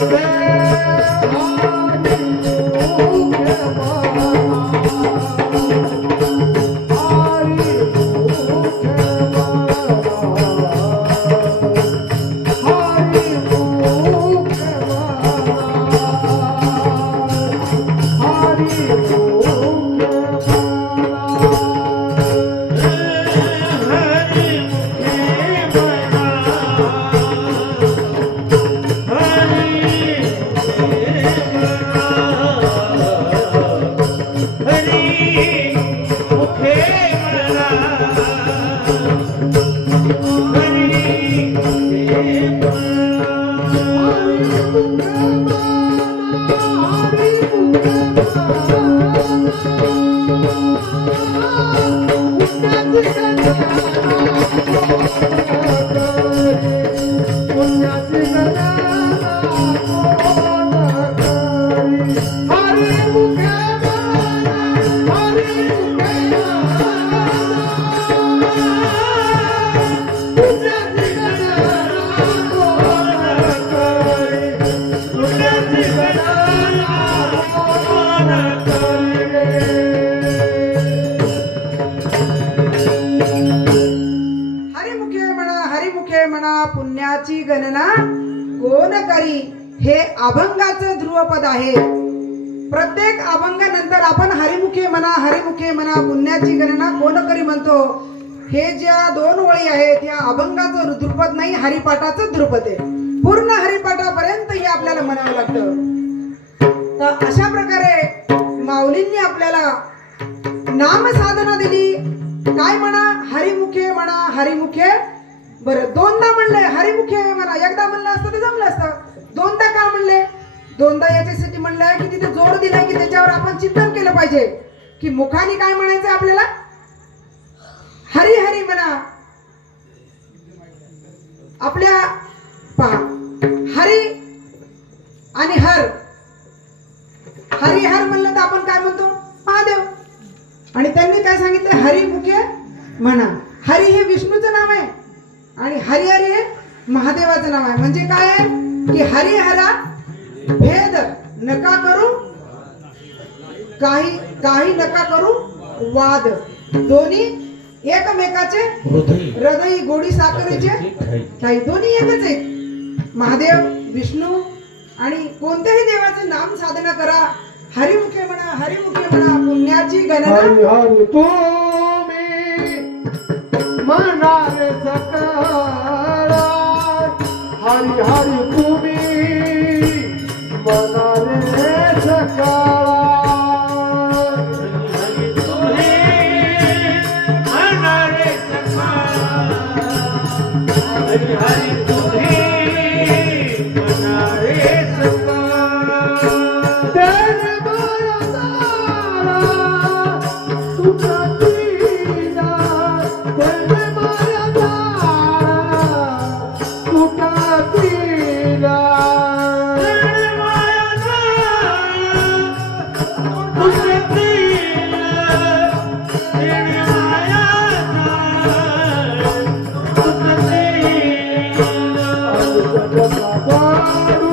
Música हरिमुखे म्हणा पुण्याची गणना कोण करी हे अभंगाचं ध्रुवपद आहे. प्रत्येक अभंगानंतर आपण हरिमुखे म्हणा हरिमुखे म्हणा पुण्याची गणना कोण करी म्हणतो? हे ज्या दोन ओळी आहेत या अभंगाचं ध्रुपद नाही हरिपाठाचं ध्रुपद आहे. पूर्ण हरिपाठापर्यंत हे आपल्याला म्हणावं लागतं. तर अशा प्रकारे माऊलींनी आपल्याला नाम साधना दिली. काय म्हणा? हरिमुखे म्हणा हरिमुखे बरं दोनदा म्हणले हरिमुखे म्हणा. एकदा म्हणलं असतं तर जमलं असतं. दोनदा का म्हणले दोनदा याच्यासाठी म्हणलंय की तिथे जोर दिलाय की त्याच्यावर आपण चिंतन केलं पाहिजे. की मुखाने काय म्हणायचं आपल्याला? हरी हरी म्हणा. आपल्या पहा हरी आणि हर. हरी हर म्हणलं तर आपण काय म्हणतो? महादेव. आणि त्यांनी काय सांगितलं? हरी मुखे म्हणा. हरी हे विष्णूचं नाव आहे. आणि हरिहरी हे महादेवाचं नाव आहे. म्हणजे काय आहे? की हरिहरा भेद नका करू काही काही नका करू वाद. दोन्ही एकमेकाचे हृदय. गोडी साखरेचे काही दोन्ही एकच आहेत. महादेव विष्णू आणि कोणत्याही देवाचं नाम साधना करा. हरिमुखे म्हणा हरिमुखे म्हणा पुण्याची गणना हरी हरी तुम्ही म्हणाले सकाळा. हरी हरी तुम्ही म्हणाले सकाळा. तेरे माया Bye.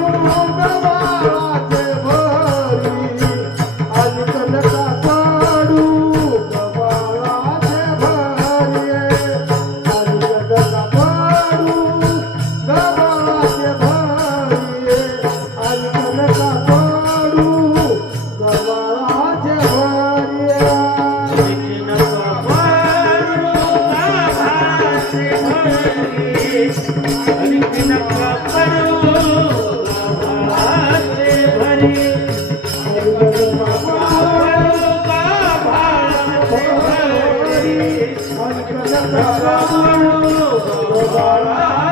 বলা